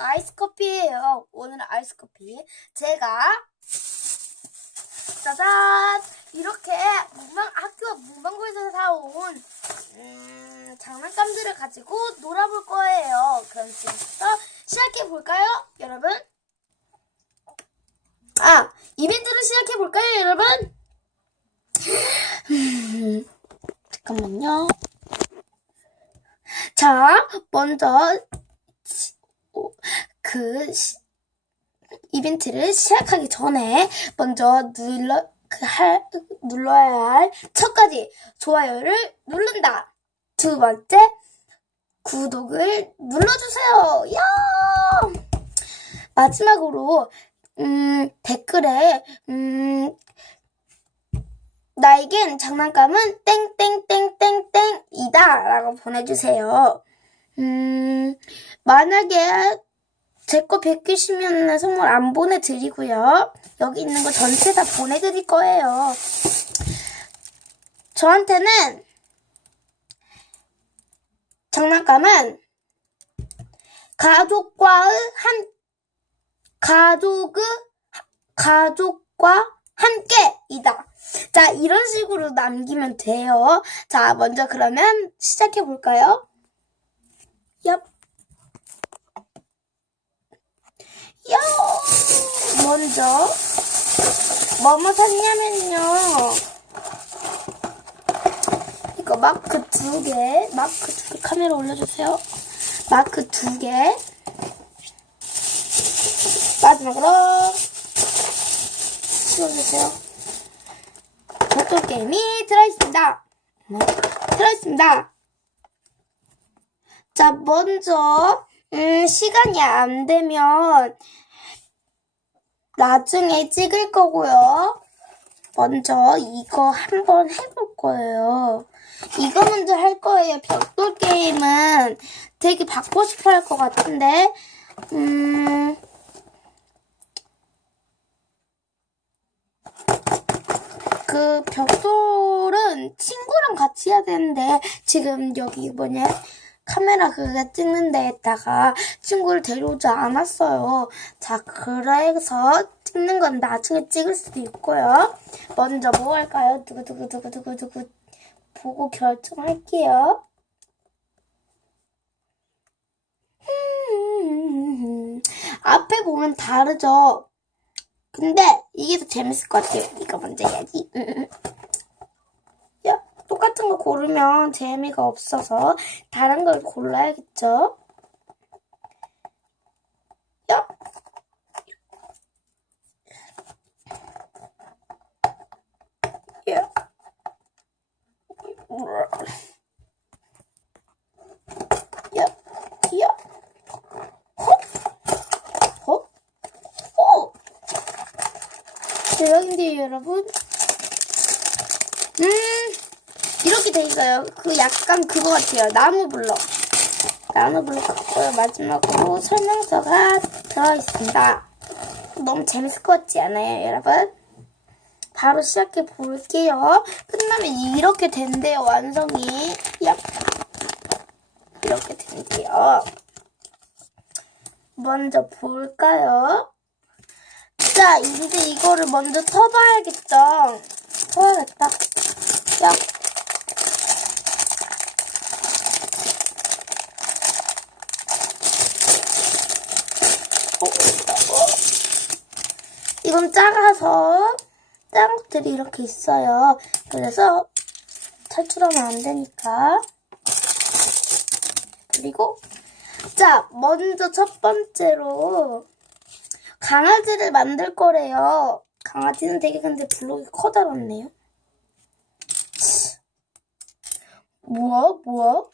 아이스 커피예요. 오늘 아이스 커피. 제가 짜잔 이렇게 문방 학교 문방구에서 사온 음, 장난감들을 가지고 놀아볼 거예요. 그럼 지금부터 시작해 볼까요, 여러분? 아 이벤트를 시작해 볼까요, 여러분? 음, 잠깐만요. 자, 먼저 그 시- 이벤트를 시작하기 전에 먼저 눌러 그 할, 눌러야 할 첫 가지 좋아요를 누른다. 두 번째 구독을 눌러주세요. 야! 마지막으로 음, 댓글에 음, 나에겐 장난감은 땡땡땡땡땡이다 라고 보내주세요. 음, 만약에 제 거 190면 선물 안 보내드리고요. 여기 있는 거 전체 다 보내드릴 거예요. 저한테는 장난감은 가족과의 한 가족의 가족과 함께이다. 자, 이런 식으로 남기면 돼요. 자, 먼저 그러면 시작해 볼까요? 얍. 야! 먼저 뭐뭐 샀냐면요. 이거 마크 두 개, 마크 두 개, 카메라 올려주세요. 마크 두 개. 마지막으로 씌워주세요. 복도 게임이 들어있습니다. 네, 들어있습니다. 자, 먼저, 음, 시간이 안 되면, 나중에 찍을 거고요. 먼저 이거 한번 해볼 거예요. 이거 먼저 할 거예요. 벽돌 게임은 되게 받고 싶어 할 것 같은데, 음, 그 벽돌은 친구랑 같이 해야 되는데 지금 여기 뭐냐 카메라 그거 찍는 데에다가 친구를 데려오지 않았어요. 자 그래서 찍는 건 나중에 찍을 수도 있고요. 먼저 뭐 할까요? 두구두구두구두구두구 보고 결정할게요. 음, 앞에 보면 다르죠? 근데 이게 더 재밌을 것 같아요. 이거 먼저 해야지. 똑같은 거 고르면 재미가 없어서 다른 걸 골라야겠죠? 야. 야. 야. 여러분? 음, 이렇게 돼 있어요. 그 약간 그거 같아요. 나무 블럭. 나무 블럭 같고요. 마지막으로 설명서가 들어있습니다. 너무 재밌을 것 같지 않아요, 여러분? 바로 시작해 볼게요. 끝나면 이렇게 된대요, 완성이. 야. 이렇게 된대요. 먼저 볼까요? 자, 이제 이거를 먼저 터봐야겠죠? 터야겠다. 야. 이건 작아서 것들이 이렇게 있어요. 그래서 탈출하면 안 되니까. 그리고 자, 먼저 첫 번째로 강아지를 만들 거래요. 강아지는 되게 근데 블록이 커다랗네요. 뭐야, 뭐야? 어?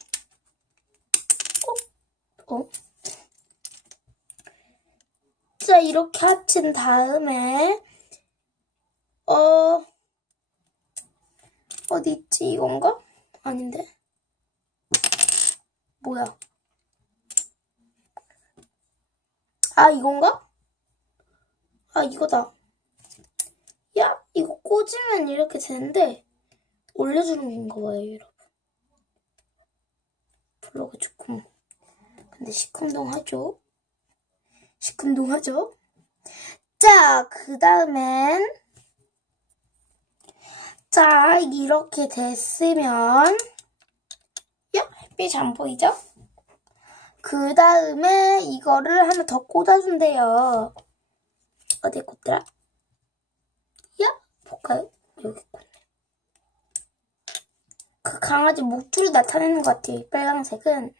어? 자, 이렇게 합친 다음에, 어, 어디 있지? 이건가? 아닌데? 뭐야? 아, 이건가? 아, 이거다. 야, 이거 꽂으면 이렇게 되는데, 올려주는 건가 봐요, 여러분. 블로그 조금. 근데 시큰둥하죠? 시큰둥하죠? 자, 그 다음엔, 자, 이렇게 됐으면, 야, 햇빛이 안 보이죠? 그 다음에 이거를 하나 더 꽂아준대요. 어디 꽂더라? 야, 볼까요? 여기 꽂네. 그 강아지 목줄을 나타내는 것 같아요. 이 빨강색은.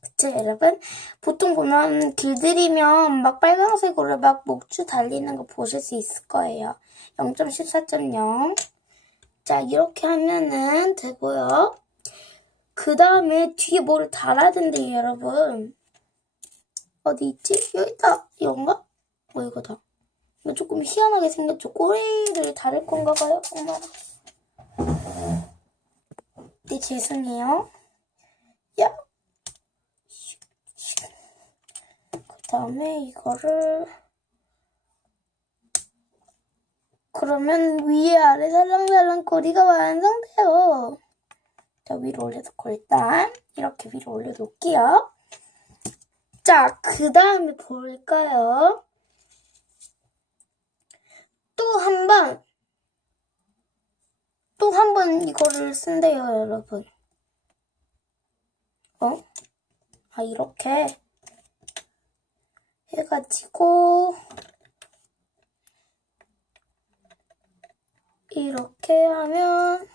그쵸, 여러분? 보통 보면 길들이면 막 빨강색으로 막 목줄 달리는 거 보실 수 있을 거예요. 0.14.0. 자, 이렇게 하면은 되고요. 그 다음에 뒤에 뭐를 달아야 된대요, 여러분. 어디 있지? 여기 있다. 이건가? 뭐 이거다. 이거 조금 희한하게 생겼죠? 꼬리를 다를 건가 봐요, 엄마. 네, 죄송해요. 야. 그 다음에 이거를. 그러면 위에 아래 살랑살랑 꼬리가 완성돼요. 자, 위로 올려놓고 일단 이렇게 위로 올려놓을게요. 자, 그 다음에 볼까요? 또 한 번, 또 한 번 이거를 쓴대요, 여러분. 어? 아, 이렇게 해가지고 이렇게 하면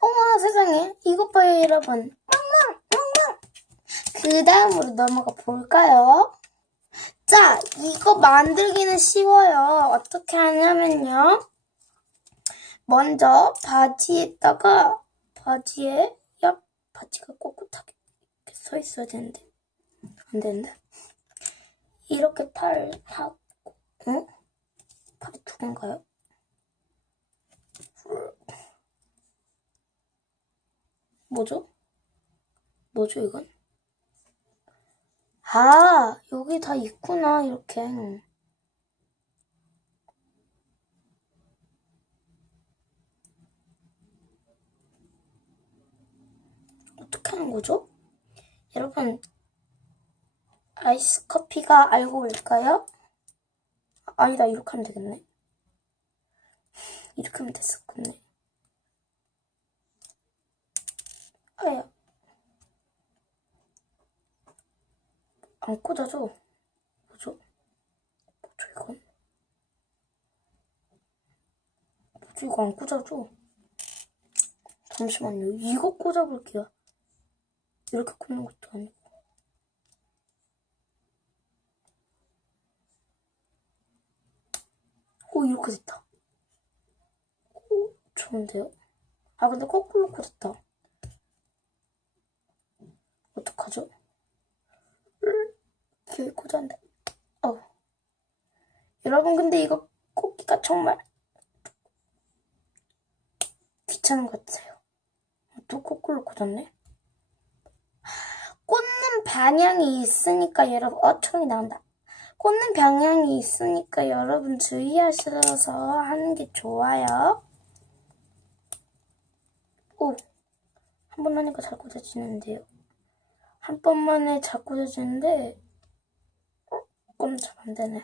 어머나 세상에. 이것 봐요 여러분. 그 다음으로 넘어가 볼까요? 자 이거 만들기는 쉬워요. 어떻게 하냐면요. 먼저 바지에다가 바지에 야 바지가 꼿꼿하게 이렇게 서 있어야 되는데 안 되는데 이렇게 팔을 하고 어? 팔이 두 개인가요? 뭐죠? 뭐죠, 이건? 아, 여기 다 있구나, 이렇게. 어떻게 하는 거죠? 여러분, 아이스 커피가 알고 올까요? 아니다, 이렇게 하면 되겠네. 이렇게 하면 됐었겠네. 아야. 안 꽂아줘. 뭐죠? 뭐죠, 이건? 뭐죠, 이거 안 꽂아줘. 잠시만요. 이거 꽂아볼게요. 이렇게 꽂는 것도 아니고. 오, 이렇게 됐다. 오, 좋은데요? 아, 근데 거꾸로 꽂았다. 어떡하죠? 기회 꽂았는데. 어. 여러분, 근데 이거 꽂기가 정말 귀찮은 것 같아요. 또 거꾸로 꽂았네. 꽂는 방향이 있으니까 여러분, 어, 초롱이 나온다. 꽂는 방향이 있으니까 여러분 주의하셔서 하는 게 좋아요. 오, 한 번 하니까 잘 꽂아지는데요. 한 번만에 잘 꽂아지는데, 어, 그건 잘안 되네.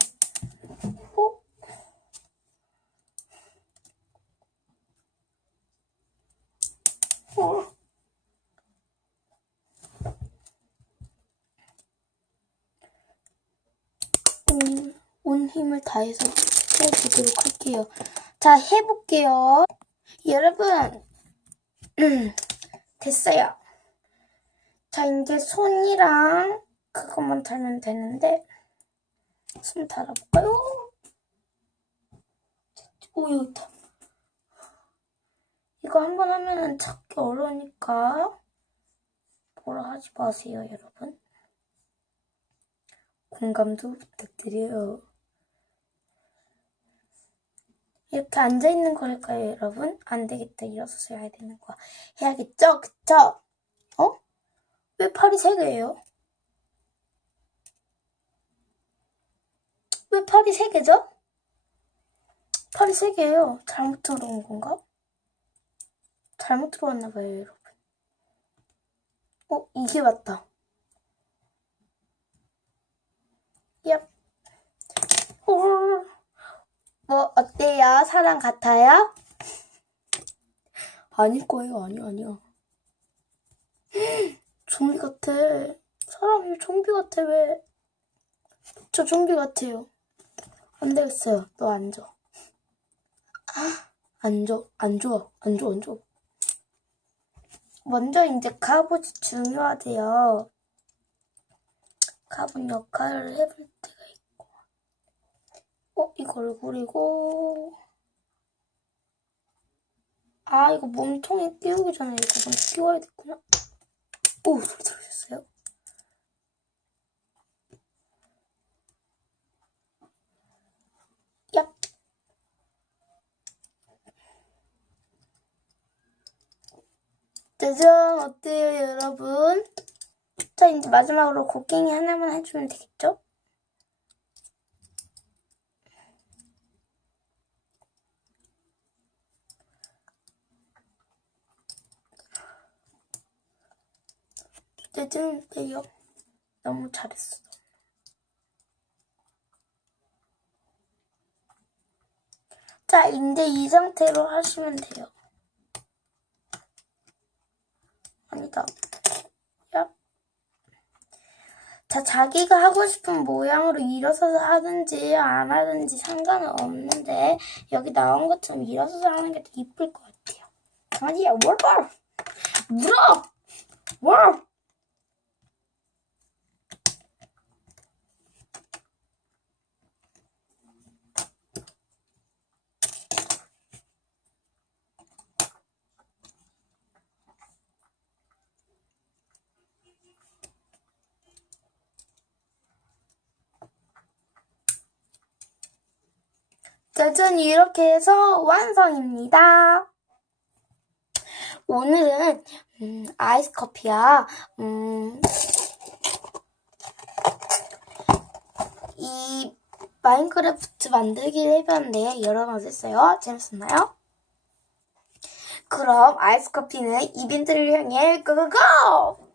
어? 어? 온, 온 힘을 다해서 해보도록 할게요. 자, 해볼게요. 여러분, 음, 됐어요. 자, 이제 손이랑 그것만 달면 되는데, 손 달아볼까요? 오, 여기 있다. 이거 한 번 하면은 찾기 어려우니까, 뭐라 하지 마세요, 여러분. 공감도 부탁드려요. 이렇게 앉아있는 거일까요, 여러분? 안 되겠다. 일어서서 해야 되는 거. 해야겠죠? 그쵸? 어? 왜 팔이 세 개예요? 왜 팔이 세 개죠? 팔이 세 개예요. 잘못 들어온 건가? 잘못 들어왔나 봐요, 여러분. 어, 이게 맞다. 얍. 올. 뭐 어때요? 사랑 같아요? 아닐 거예요. 아니야, 아니야. 좀비 같아. 사람이 좀비 같아, 왜? 저 좀비 같아요. 안 되겠어요. 너 앉아. 아, 앉아. 안 좋아. 안 좋아, 안 좋아. 먼저 이제 갑옷이 중요하대요. 갑옷 역할을 해볼 있고. 어, 이거 얼굴이고. 아, 이거 몸통에 끼우기 전에 이거 먼저 끼워야 됐구나. 오, 소리 들으셨어요? 얍. 짜잔, 어때요, 여러분? 자, 이제 마지막으로 곡괭이 하나만 해주면 되겠죠? 짜잔, 빼요. 너무 잘했어. 자, 이제 이 상태로 하시면 돼요. 아니다. 야. 자, 자기가 하고 싶은 모양으로 일어서서 하든지 안 하든지 상관은 없는데 여기 나온 것처럼 일어서서 하는 게 더 이쁠 것 같아요. 아니야, 뭘 봐! 물어! 뭘! 짜잔, 이렇게 해서 완성입니다. 오늘은 음, 아이스 커피야. 음, 이 마인크래프트 만들기를 해봤는데 여러분 어땠어요? 재밌었나요? 그럼 아이스 커피는 이벤트를 향해 고고고!